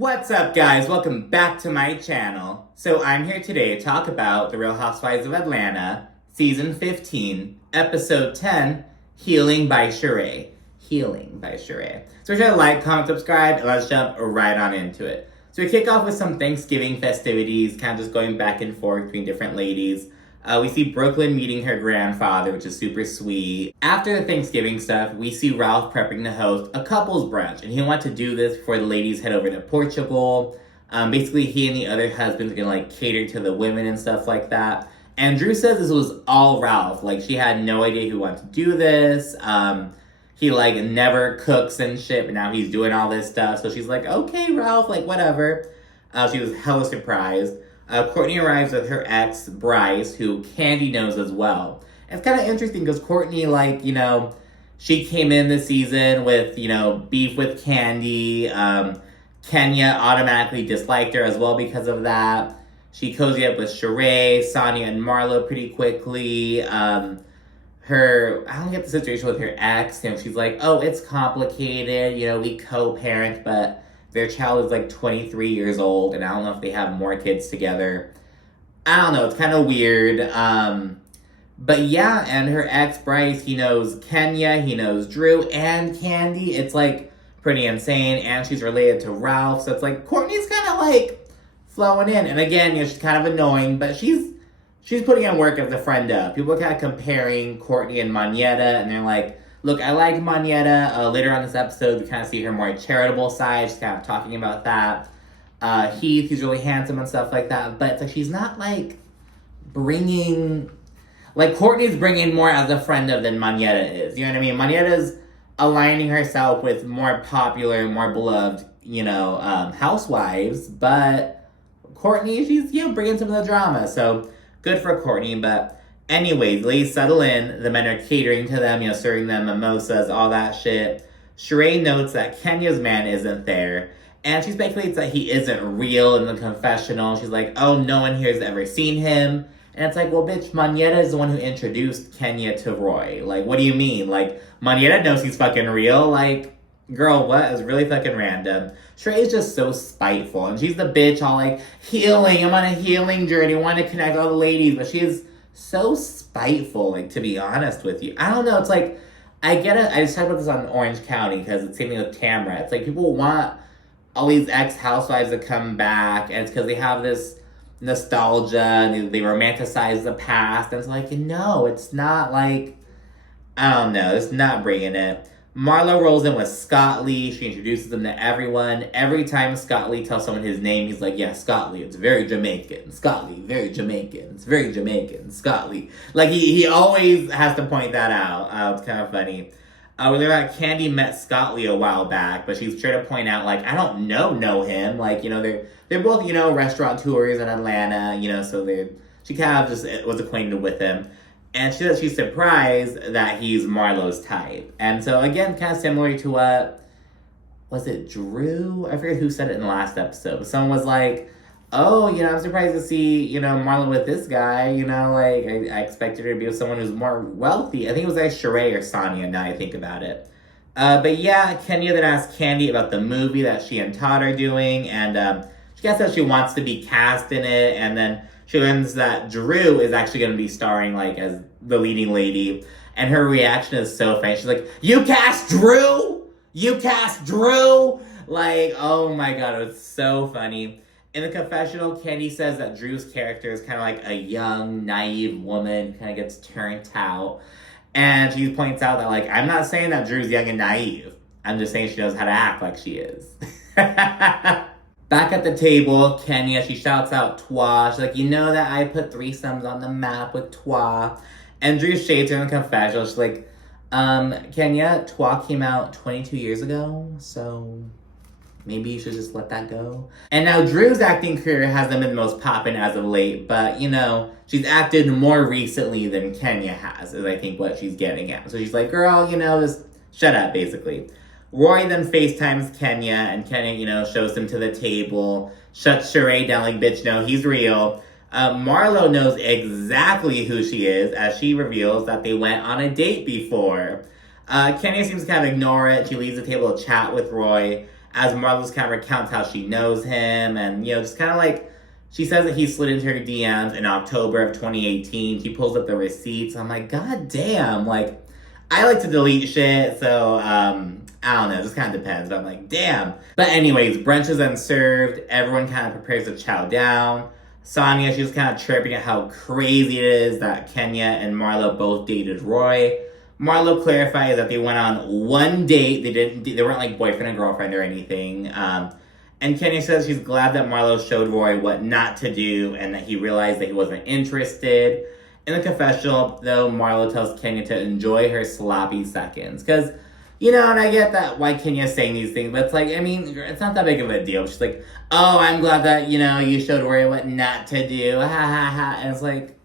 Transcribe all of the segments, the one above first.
What's up, guys? Welcome back to my channel. So I'm here today to talk about The Real Housewives of Atlanta, Season 15, Episode 10, Healing by Shereé. Healing by Shereé. So we're going to like, comment, subscribe, and let's jump right on into it. So we kick off with some Thanksgiving festivities, kind of just going back and forth between different ladies. We see Brooklyn meeting her grandfather, which is super sweet. After the Thanksgiving stuff, we see Ralph prepping to host a couple's brunch, and he wants to do this before the ladies head over to Portugal. Basically, he and the other husbands are gonna cater to the women and stuff like that. And Drew says this was all Ralph. She had no idea who wanted to do this. He never cooks and shit, but now he's doing all this stuff. So she's like, okay, Ralph, whatever. She was hella surprised. Courtney arrives with her ex, Bryce, who Candy knows as well. And it's kind of interesting because Courtney, she came in this season with, beef with Candy. Kenya automatically disliked her as well because of that. She cozied up with Shereé, Sanya, and Marlo pretty quickly. I don't get the situation with her ex. She's like, oh, it's complicated. We co-parent, but their child is 23 years old, and I don't know if they have more kids together. I don't know, it's kind of weird. But yeah, and her ex, Bryce, he knows Kenya, he knows Drew, and Candy. It's pretty insane, and she's related to Ralph, so it's Courtney's kind of flowing in. And again, she's kind of annoying, but she's putting in work as a friend of. People are kind of comparing Courtney and Monyetta, and they're like, look, I like Monyetta. Later on this episode, we kind of see her more charitable side. She's kind of talking about that. Heath, he's really handsome and stuff like that. But it's she's not bringing... Courtney's bringing more as a friend of than Monyetta is. You know what I mean? Monyetta's aligning herself with more popular, more beloved, housewives. But Courtney, she's, bringing some of the drama. So good for Courtney, but... Anyways, ladies settle in. The men are catering to them, serving them mimosas, all that shit. Shereé notes that Kenya's man isn't there, and she speculates that he isn't real in the confessional. She's like, oh, no one here has ever seen him. And it's well, bitch, Monyetta is the one who introduced Kenya to Roi. What do you mean? Monyetta knows he's fucking real. Girl, what? It's really fucking random. Shereé's just so spiteful, and she's the bitch all healing. I'm on a healing journey, want to connect all the ladies, but she's so spiteful, to be honest with you. I don't know, it's I get it. I just talked about this on Orange County because it's same thing with Tamara. It's people want all these ex-housewives to come back, and it's because they have this nostalgia, and they romanticize the past, and it's no, it's not I don't know, it's not bringing it. Marlo rolls in with Scott Lee. She introduces him to everyone. Every time Scott Lee tells someone his name, he's like, yeah, Scott Lee. It's very Jamaican. Scott Lee, very Jamaican. It's very Jamaican. Scott Lee. He always has to point that out. It's kind of funny. We learned that Candy met Scott Lee a while back, but she's sure to point out, I don't know him. They're both, restaurateurs in Atlanta, so she kind of just was acquainted with him. And she says she's surprised that he's Marlo's type. And so, again, kind of similar to what, was it Drew? I forget who said it in the last episode. But someone was oh, I'm surprised to see, Marlo with this guy. I expected her to be with someone who's more wealthy. I think it was Shereé or Sanya, now I think about it. But yeah, Kenya then asked Candy about the movie that she and Todd are doing. And she guessed that she wants to be cast in it. And then she learns that Drew is actually going to be starring, as the leading lady. And her reaction is so funny. She's like, you cast Drew? You cast Drew? Oh my god, it was so funny. In the confessional, Candy says that Drew's character is kind of a young, naive woman, kind of gets turned out. And she points out that, I'm not saying that Drew's young and naive. I'm just saying she knows how to act like she is. Back at the table, Kenya, she shouts out Twa. She's you know that I put threesomes on the map with Twa. And Drew shades her in the confessional. She's Kenya, Twa came out 22 years ago, so maybe you should just let that go. And now Drew's acting career hasn't been the most poppin' as of late, but, she's acted more recently than Kenya has, is I think what she's getting at. So she's girl, just shut up, basically. Roi then FaceTimes Kenya, and Kenya, shows him to the table, shuts Shereé down bitch, no, he's real. Marlo knows exactly who she is, as she reveals that they went on a date before. Kenya seems to kind of ignore it. She leaves the table to chat with Roi, as Marlo's kind of recounts how she knows him, and, you know, just kind of like, she says that he slid into her DMs in October of 2018. She pulls up the receipts. I'm like, God damn, like, I like to delete shit, so, I don't know, it just kind of depends, but I'm like, damn. But anyways, brunch is then served, everyone kind of prepares to chow down. Sanya, she's kind of tripping at how crazy it is that Kenya and Marlo both dated Roi. Marlo clarifies that they went on one date, they weren't like boyfriend and girlfriend or anything, and Kenya says she's glad that Marlo showed Roi what not to do and that he realized that he wasn't interested. In the confessional, though, Marlo tells Kenya to enjoy her sloppy seconds. Because, you know, and I get that why Kenya's saying these things, but it's like, I mean, it's not that big of a deal. She's like, oh, I'm glad that, you know, you showed Roi what not to do. Ha ha ha. And it's like,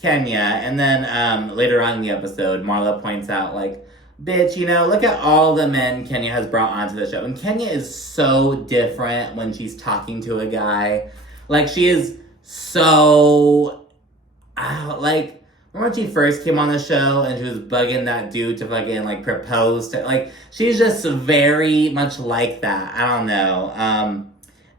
Kenya. And then later on in the episode, Marlo points out, like, bitch, you know, look at all the men Kenya has brought onto the show. And Kenya is so different when she's talking to a guy. Like, she is so... like, remember when she first came on the show and she was bugging that dude to fucking, like, propose to, like, she's just very much like that. I don't know.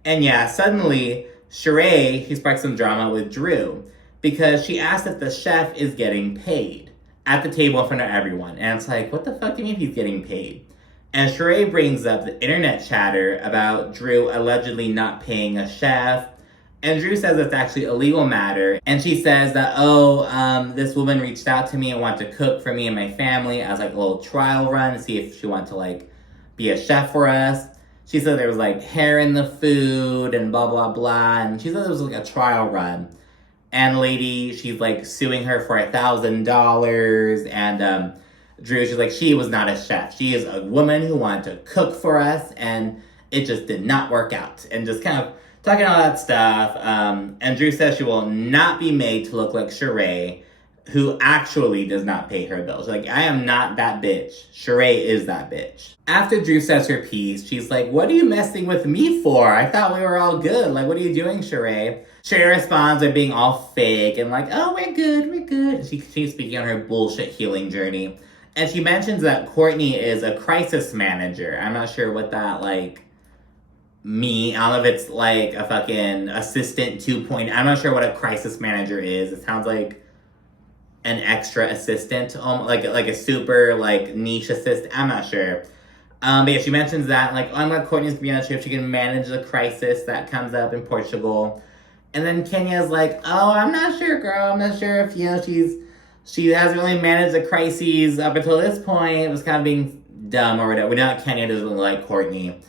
And yeah, suddenly, Shereé, he sparks some drama with Drew because she asked if the chef is getting paid at the table in front of everyone. And it's like, what the fuck do you mean he's getting paid? And Shereé brings up the internet chatter about Drew allegedly not paying a chef. And Drew says it's actually a legal matter. And she says that, this woman reached out to me and wanted to cook for me and my family as like a little trial run to see if she wanted to like be a chef for us. She said there was like hair in the food and blah, blah, blah. And she said it was like a trial run. And lady, she's like suing her for $1,000. And Drew, she's like, she was not a chef. She is a woman who wanted to cook for us. And it just did not work out. And just kind of talking all that stuff, and Drew says she will not be made to look like Shereé, who actually does not pay her bills. Like, I am not that bitch. Shereé is that bitch. After Drew says her piece, she's like, what are you messing with me for? I thought we were all good. Like, what are you doing, Shereé? Shereé responds by being all fake and like, oh, we're good, we're good. She's speaking on her bullshit healing journey. And she mentions that Courtney is a crisis manager. I'm not sure what that, like, I don't know if it's like a fucking assistant 2.0. I'm not sure what a crisis manager is. It sounds like an extra assistant, like a super like niche assistant. I'm not sure. But yeah, she mentions that like, oh, I'm glad Courtney's gonna be on a trip. She can manage the crisis that comes up in Portugal. And then Kenya's like, oh, I'm not sure, girl. I'm not sure if, you know, she hasn't really managed the crises up until this point. It was kind of being dumb or whatever. We know that Kenya doesn't like Courtney.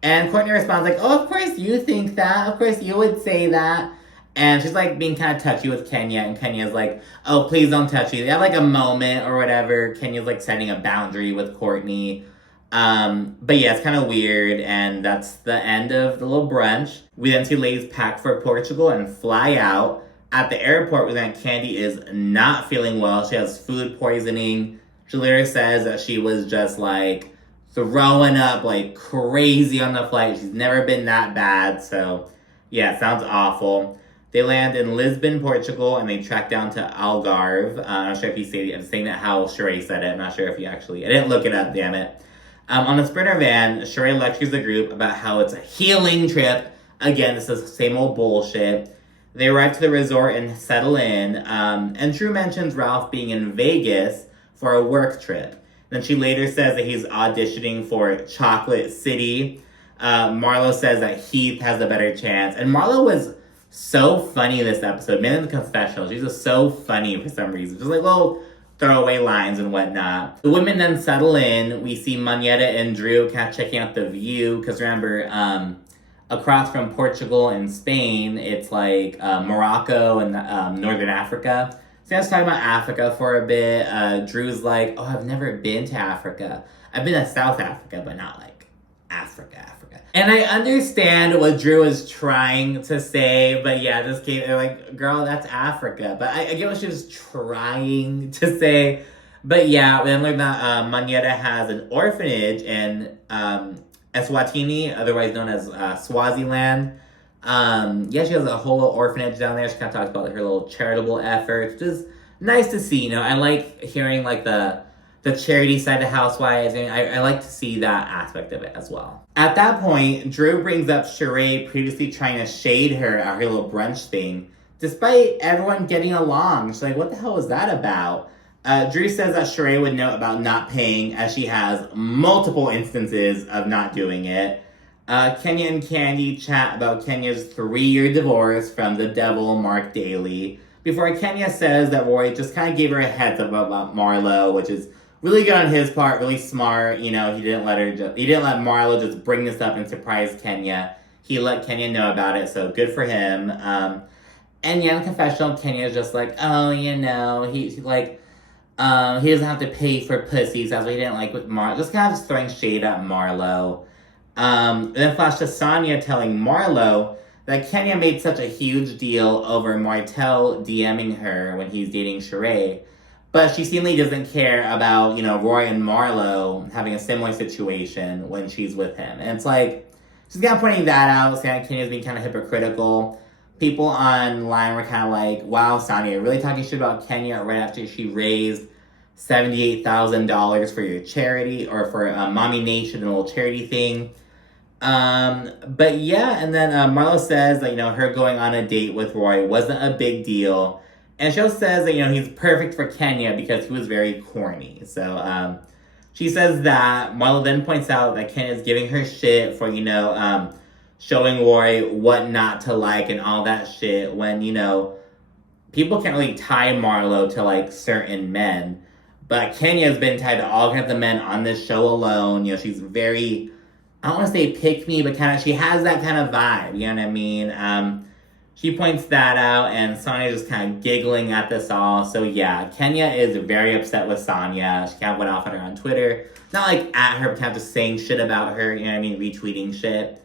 And Courtney responds like, oh, of course you think that. Of course you would say that. And she's like being kind of touchy with Kenya. And Kenya's like, oh, please don't touch me. They have like a moment or whatever. Kenya's like setting a boundary with Courtney. But yeah, it's kind of weird. And that's the end of the little brunch. We then see ladies pack for Portugal and fly out. At the airport, we learn Candy is not feeling well. She has food poisoning. She later says that she was just like throwing up like crazy on the flight. She's never been that bad. So yeah, it sounds awful. They land in Lisbon, Portugal, and they track down to Algarve. I'm not sure if you say it. I'm saying that how Shereé said it. I'm not sure if you actually... I didn't look it up, damn it. On the Sprinter van, Shereé lectures the group about how it's a healing trip. Again, this is the same old bullshit. They arrive to the resort and settle in. And Drew mentions Ralph being in Vegas for a work trip. Then she later says that he's auditioning for Chocolate City. Marlo says that Heath has a better chance. And Marlo was so funny this episode. Man in the confessional. She's just so funny for some reason. Just like little throwaway lines and whatnot. The women then settle in. We see Manetta and Drew kind of checking out the view. Because remember, across from Portugal and Spain, it's like Morocco and Northern Africa. So I was talking about Africa for a bit. Drew's like, oh, I've never been to Africa. I've been to South Africa, but not like Africa. And I understand what Drew is trying to say, but yeah, this case, they're like, girl, that's Africa. But I get what she was trying to say. But yeah, we then learned that Manetta has an orphanage in Eswatini, otherwise known as Swaziland. Yeah, she has a whole little orphanage down there. She kind of talks about like, her little charitable efforts, which is nice to see. You know, I like hearing like the the charity side of Housewives, and I like to see that aspect of it as well. At that point, Drew brings up Shereé previously trying to shade her at her little brunch thing, despite everyone getting along. She's like, what the hell was that about? Drew says that Shereé would know about not paying, as she has multiple instances of not doing it. Kenya and Kandi chat about Kenya's 3-year divorce from the devil, Mark Daly, before Kenya says that Roi just kind of gave her a heads up about Marlo, which is really good on his part, really smart. You know, he didn't let Marlo just bring this up and surprise Kenya. He let Kenya know about it, so good for him. And yeah, in confessional, Kenya's just like, oh, you know, he's like, he doesn't have to pay for pussies. That's what he didn't like with Marlo. Just kind of just throwing shade at Marlo. Then flash to Sanya telling Marlo that Kenya made such a huge deal over Martell DMing her when he's dating Shereé. But she seemingly doesn't care about, you know, Roi and Marlo having a similar situation when she's with him. And it's like, she's kind of pointing that out, saying Kenya's being kind of hypocritical. People online were kind of like, wow, Sanya, really talking shit about Kenya right after she raised $78,000 for your charity, or for Mommy Nation, a little charity thing. But yeah, and then Marlo says that, you know, her going on a date with Roi wasn't a big deal. And she also says that, you know, he's perfect for Kenya because he was very corny. So, she says that. Marlo then points out that Kenya's giving her shit for, you know, showing Roi what not to like and all that shit, when, you know, people can't really tie Marlo to, like, certain men. But Kenya's been tied to all kinds of men on this show alone. You know, she's very, I don't want to say pick me, but kind of, she has that kind of vibe, you know what I mean? She points that out, and Sanya just kind of giggling at this all. So yeah, Kenya is very upset with Sanya. She kind of went off at her on Twitter. Not like at her, but kind of just saying shit about her, you know what I mean? Retweeting shit.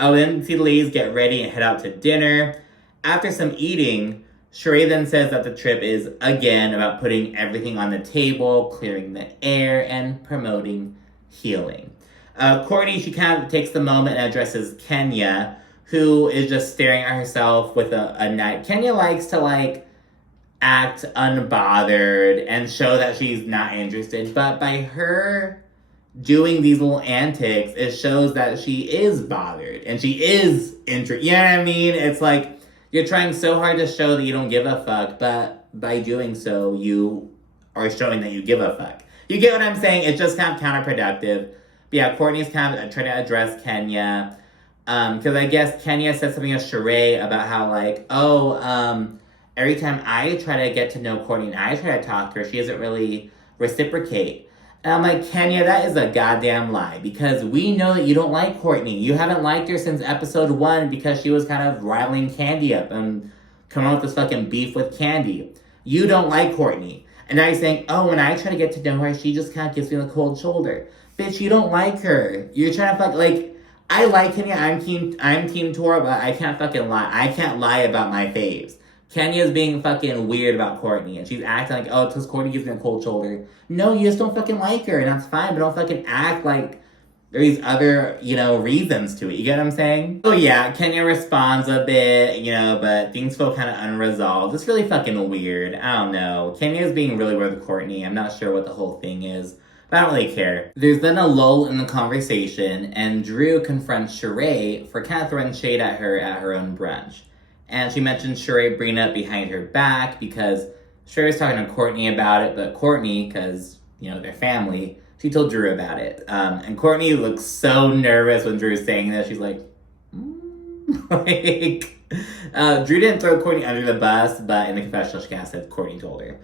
Oh, then see the ladies get ready and head out to dinner. After some eating, Shereé then says that the trip is, again, about putting everything on the table, clearing the air, and promoting healing. Courtney, she kind of takes the moment and addresses Kenya, who is just staring at herself with a knife. Kenya likes to, like, act unbothered and show that she's not interested, but by her doing these little antics, it shows that she is bothered and she is interested. You know what I mean? It's like, you're trying so hard to show that you don't give a fuck, but by doing so, you are showing that you give a fuck. You get what I'm saying? It's just kind of counterproductive. But yeah, Courtney's kind of trying to address Kenya. Because I guess Kenya said something to Shereé about how, like, every time I try to get to know Courtney and I try to talk to her, she doesn't really reciprocate. And I'm like, Kenya, that is a goddamn lie, because we know that you don't like Courtney. You haven't liked her since episode 1 because she was kind of rivaling Kandi up and coming up with this fucking beef with Kandi. You don't like Courtney. And now you're saying, oh, when I try to get to know her, she just kind of gives me the cold shoulder. Bitch, you don't like her. You're trying to like, I like Kenya, I'm team Tora, but I can't fucking lie. I can't lie about my faves. Kenya's being fucking weird about Courtney, and she's acting like, oh, it's because Courtney gives me a cold shoulder. No, you just don't fucking like her, and that's fine, but don't fucking act like there's other, you know, reasons to it. You get what I'm saying? Oh yeah, Kenya responds a bit, you know, but things feel kind of unresolved. It's really fucking weird. I don't know. Kenya's being really weird with Courtney. I'm not sure what the whole thing is, but I don't really care. There's then a lull in the conversation, and Drew confronts Shereé for kind of throwing shade at her own brunch. And she mentions Shereé bringing it up behind her back because Shereé's talking to Courtney about it, but Courtney, because, you know, they're family, she told Drew about it. And Courtney looks so nervous when Drew's saying this. She's like, like, Drew didn't throw Courtney under the bus, but in the confessional, she kind of said Courtney told her.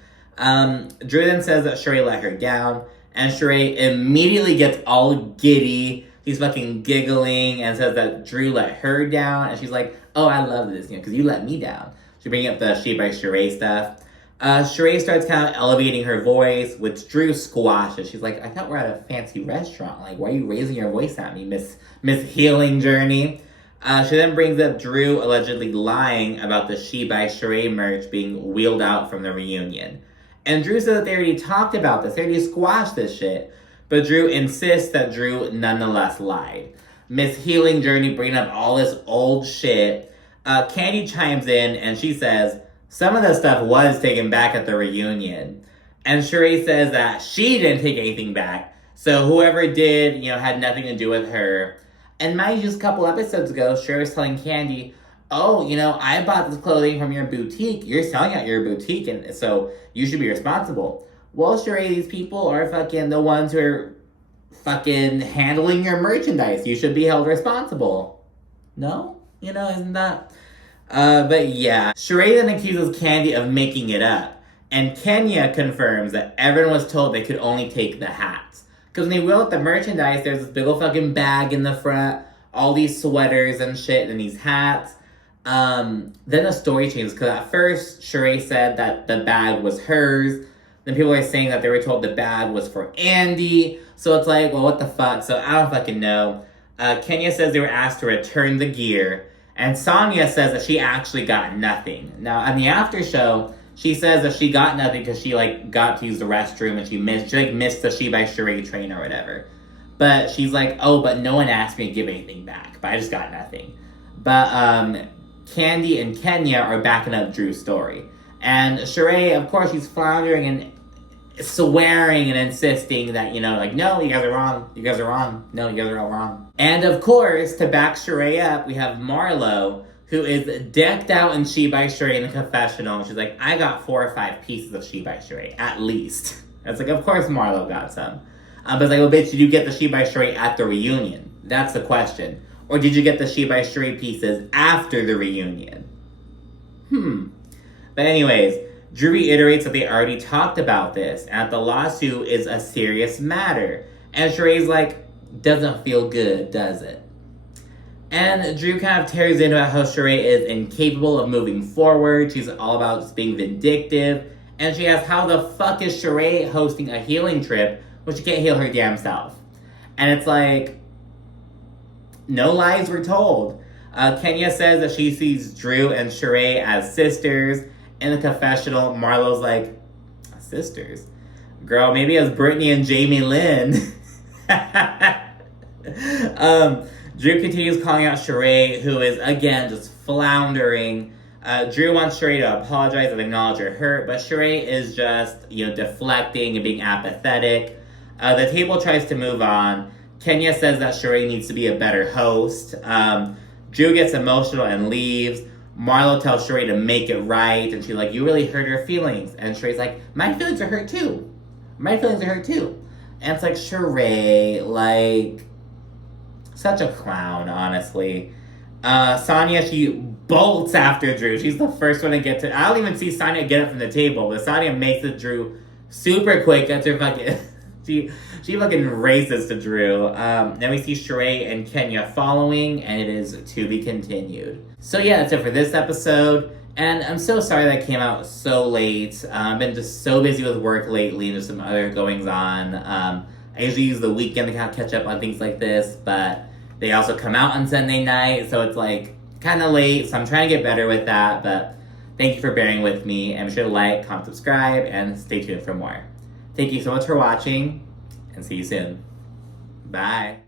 Drew then says that Shereé let her down, and Shereé immediately gets all giddy. She's fucking giggling and says that Drew let her down, and she's like, oh, I love this, you know, because you let me down. She's bringing up the She by Shereé stuff. Shereé starts kind of elevating her voice, which Drew squashes. She's like, I thought we're at a fancy restaurant. Like, why are you raising your voice at me, Miss Healing Journey? She then brings up Drew allegedly lying about the She by Shereé merch being wheeled out from the reunion. And Drew said that they already talked about this. They already squashed this shit. But Drew insists that Drew nonetheless lied. Miss Healing Journey bringing up all this old shit. Kandi chimes in and she says, some of the stuff was taken back at the reunion. And Shereé says that she didn't take anything back. So whoever did, had nothing to do with her. And mind you, just a couple episodes ago, Shereé was telling Candy, oh, I bought this clothing from your boutique. You're selling at your boutique, and so you should be responsible. Well, Shereé, these people are fucking the ones who are fucking handling your merchandise. You should be held responsible. No? Isn't that? But yeah. Shereé then accuses Candy of making it up. And Kenya confirms that everyone was told they could only take the hats. Because when they wheel up the merchandise, there's this big old fucking bag in the front, all these sweaters and shit, and these hats. Then the story changes, because at first, Shereé said that the bag was hers. Then people are saying that they were told the bag was for Andy. So it's like, well, what the fuck? So I don't fucking know. Kenya says they were asked to return the gear. And Sanya says that she actually got nothing. Now, on the after show, she says that she got nothing because she, got to use the restroom and she missed the She by Shereé train or whatever. But she's like, oh, but no one asked me to give anything back. But I just got nothing. But, Candy and Kenya are backing up Drew's story. And Shereé, of course, she's floundering and swearing and insisting that, no, you guys are wrong. You guys are wrong. No, you guys are all wrong. And, of course, to back Shereé up, we have Marlo, who is decked out in She by Shereé in the confessional. She's like, I got 4 or 5 pieces of She by Shereé, at least. It's like, of course Marlo got some. But it's like, well, bitch, did you get the She by Shereé at the reunion? That's the question. Or did you get the She by Shereé pieces after the reunion? But anyways, Drew reiterates that they already talked about this, and that the lawsuit is a serious matter. And Shereé's like, doesn't feel good, does it? And Drew kind of tears into how Shereé is incapable of moving forward. She's all about just being vindictive. And she asks, how the fuck is Shereé hosting a healing trip when she can't heal her damn self? And it's like, no lies were told. Kenya says that she sees Drew and Shereé as sisters. In the confessional, Marlo's like, sisters? Girl, maybe as Brittany and Jamie Lynn. Drew continues calling out Shereé, who is, again, just floundering. Drew wants Shereé to apologize and acknowledge her hurt, but Shereé is just, deflecting and being apathetic. The table tries to move on. Kenya says that Shereé needs to be a better host. Drew gets emotional and leaves. Marlo tells Shereé to make it right, and she's like, you really hurt her feelings. And Shereé's like, my feelings are hurt too. My feelings are hurt too. And it's like, Shereé, such a clown, honestly. Sanya, she bolts after Drew. She's the first one to get to... I don't even see Sanya get up from the table, but Sanya makes it Drew super quick. Gets her fucking... She fucking races to Drew. Then we see Shereé and Kenya following, and it is to be continued. So yeah, that's it for this episode. And I'm so sorry that came out so late. I've been just so busy with work lately and just some other goings on. I usually use the weekend to kind of catch up on things like this, but they also come out on Sunday night, so it's kind of late. So I'm trying to get better with that, but thank you for bearing with me. And be sure to like, comment, subscribe, and stay tuned for more. Thank you so much for watching, and see you soon. Bye.